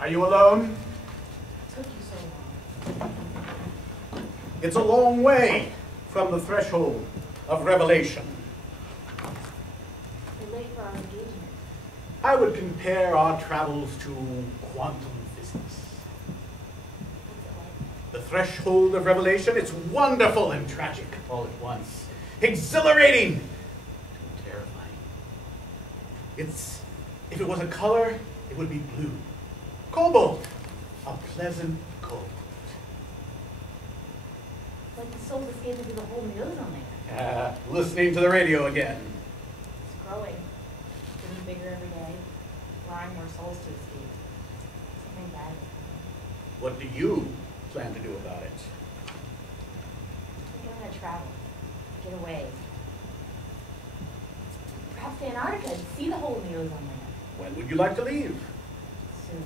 Are you alone? It took you so long. It's a long way from the threshold of revelation. We're late for our engagement. I would compare our travels to quantum physics. What's it like? The threshold of revelation, it's wonderful and tragic all at once. Exhilarating and terrifying. If it was a color, it would be blue. Cobalt, a pleasant gold. Like the soul's escaping through the hole in the ozone layer. Listening to the radio again. It's growing. Getting bigger every day. Allowing more souls to escape. Something bad is coming. What do you plan to do about it? I think I'm gonna travel. Get away. Perhaps to Antarctica and see the hole in the ozone layer. When would you like to leave? Soon.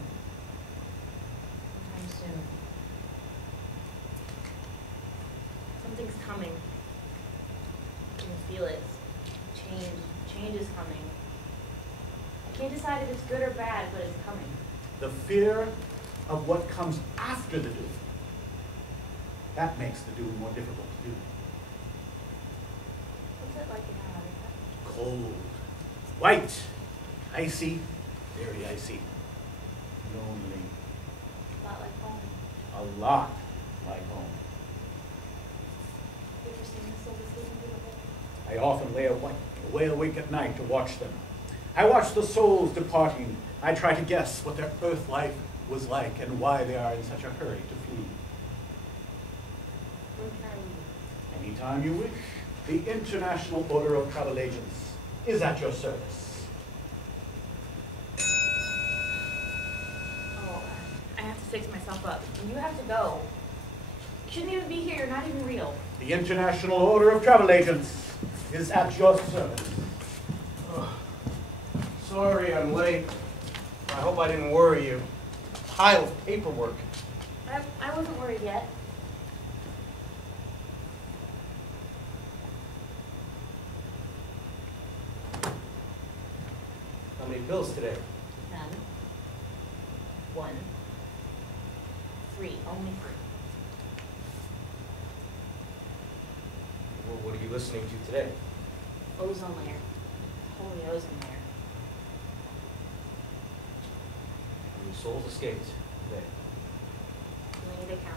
Sometime soon. Something's coming. You can feel it. Change. Change is coming. I can't decide if it's good or bad, but it's coming. The fear of what comes after the doom. That makes the doom more difficult to do. What's it like in Antarctica? Cold, white, icy, very icy, lonely, A lot like home. a lot like home. You ever seen the soul escaping through the hole? I often lay awake at night to watch them. I watch the souls departing. I try to guess what their earth life was like and why they are in such a hurry to flee. When can I leave? Anytime you wish, the International Order of Travel Agents is at your service. Oh, I have to fix myself up. And you have to go. You shouldn't even be here. You're not even real. The International Order of Travel Agents is at your service. Sorry I'm late. I hope I didn't worry you. Pile of paperwork. I wasn't worried yet. How many pills today? None. 1. 3. Only 3. Well, what are you listening to today? Ozone layer. Holy ozone layer. How many souls escaped today? We need to count.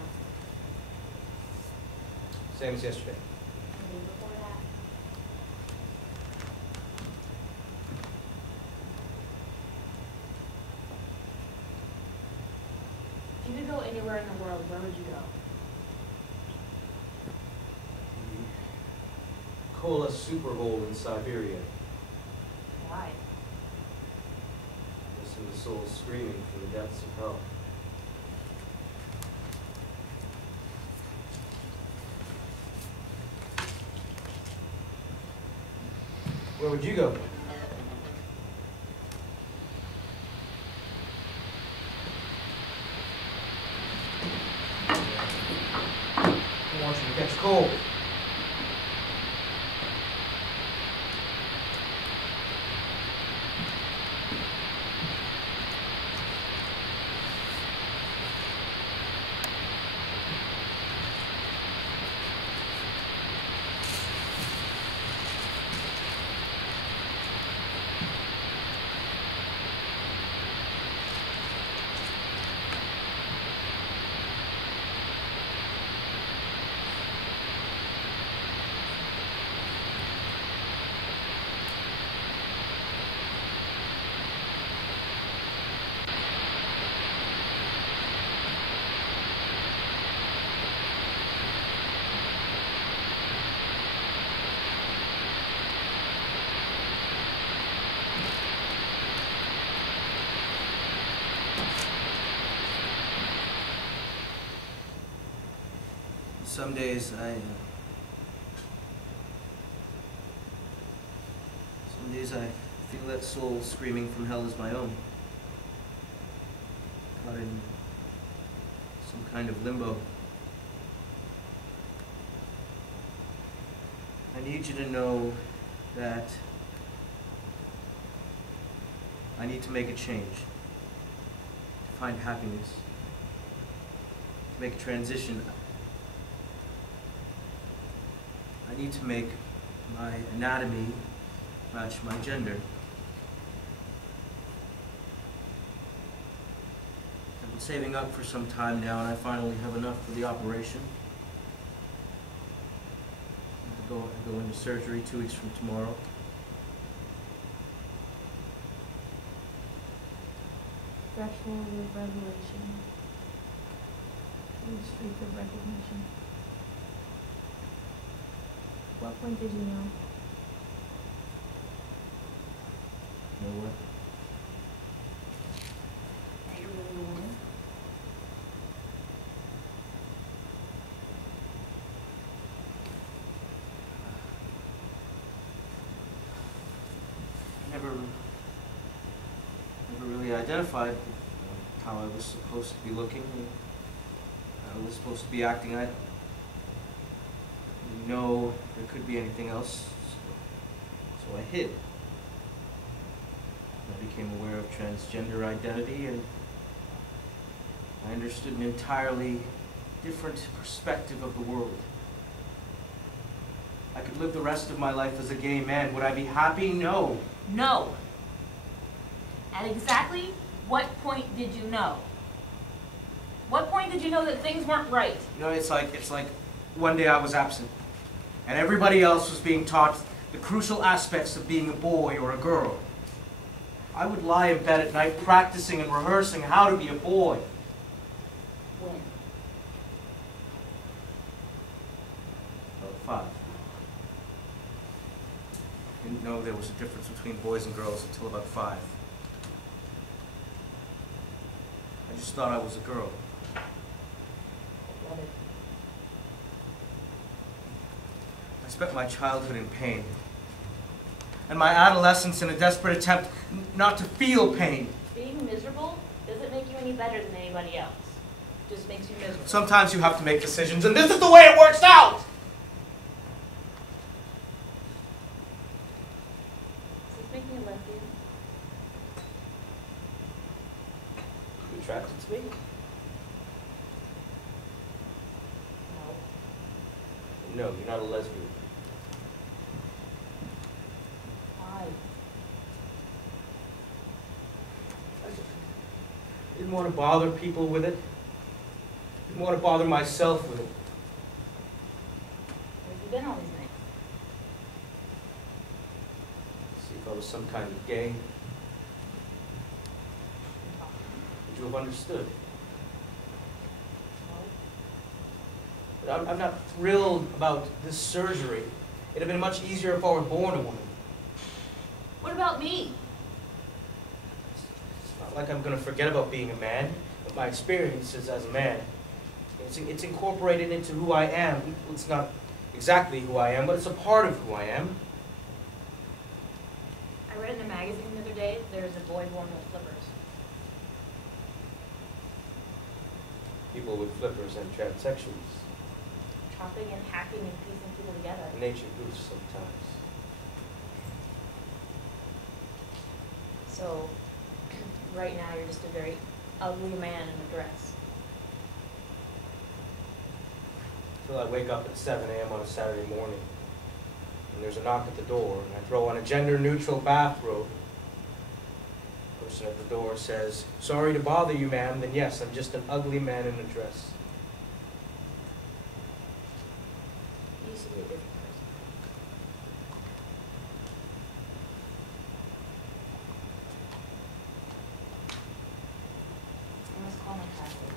Same as yesterday. Maybe before that. If you could go anywhere in the world, where would you go? Kola Super Bowl in Siberia. Why? Listen to souls screaming from the depths of hell. Where would you go? I want you to catch cold. Some days I feel that soul screaming from hell is my own. Caught in some kind of limbo. I need you to know that I need to make a change. To find happiness, to make a transition, I need to make my anatomy match my gender. I've been saving up for some time now, and I finally have enough for the operation. I go into surgery 2 weeks from tomorrow. Threshold of revelation. New streak of recognition. What point did you know? You know what? That you're really a woman? I never really identified how I was supposed to be looking, how I was supposed to be acting. I didn't know there could be anything else, so I hid. I became aware of transgender identity, and I understood an entirely different perspective of the world. I could live the rest of my life as a gay man. Would I be happy? No. No. At exactly what point did you know? What point did you know that things weren't right? You know, it's like one day I was absent, and everybody else was being taught the crucial aspects of being a boy or a girl. I would lie in bed at night practicing and rehearsing how to be a boy. When? About 5. Didn't know there was a difference between boys and girls until about 5. I just thought I was a girl. What? I spent my childhood in pain, and my adolescence in a desperate attempt not to feel pain. Being miserable doesn't make you any better than anybody else. It just makes you miserable. Sometimes you have to make decisions, and this is the way it works out! Does this make me a lesbian? You attracted to me? No. No, you're not a lesbian. Why? I didn't want to bother people with it. Didn't want to bother myself with it. Where have you been all these nights? See if I was some kind of gay, would you have understood? No. But I'm not thrilled about this surgery. It'd have been much easier if I were born a woman. What about me? It's not like I'm going to forget about being a man, but my experiences as a man, it's incorporated into who I am. It's not exactly who I am, but it's a part of who I am. I read in a magazine the other day there's a boy born with flippers. People with flippers and transsexuals. Chopping and hacking and piecing people together. Nature goofs sometimes. So, right now you're just a very ugly man in a dress. Till I wake up at 7 a.m. on a Saturday morning, and there's a knock at the door, and I throw on a gender-neutral bathrobe. The person at the door says, "Sorry to bother you, ma'am." Then yes, I'm just an ugly man in a dress. You used to be a different person. I must call my pastor.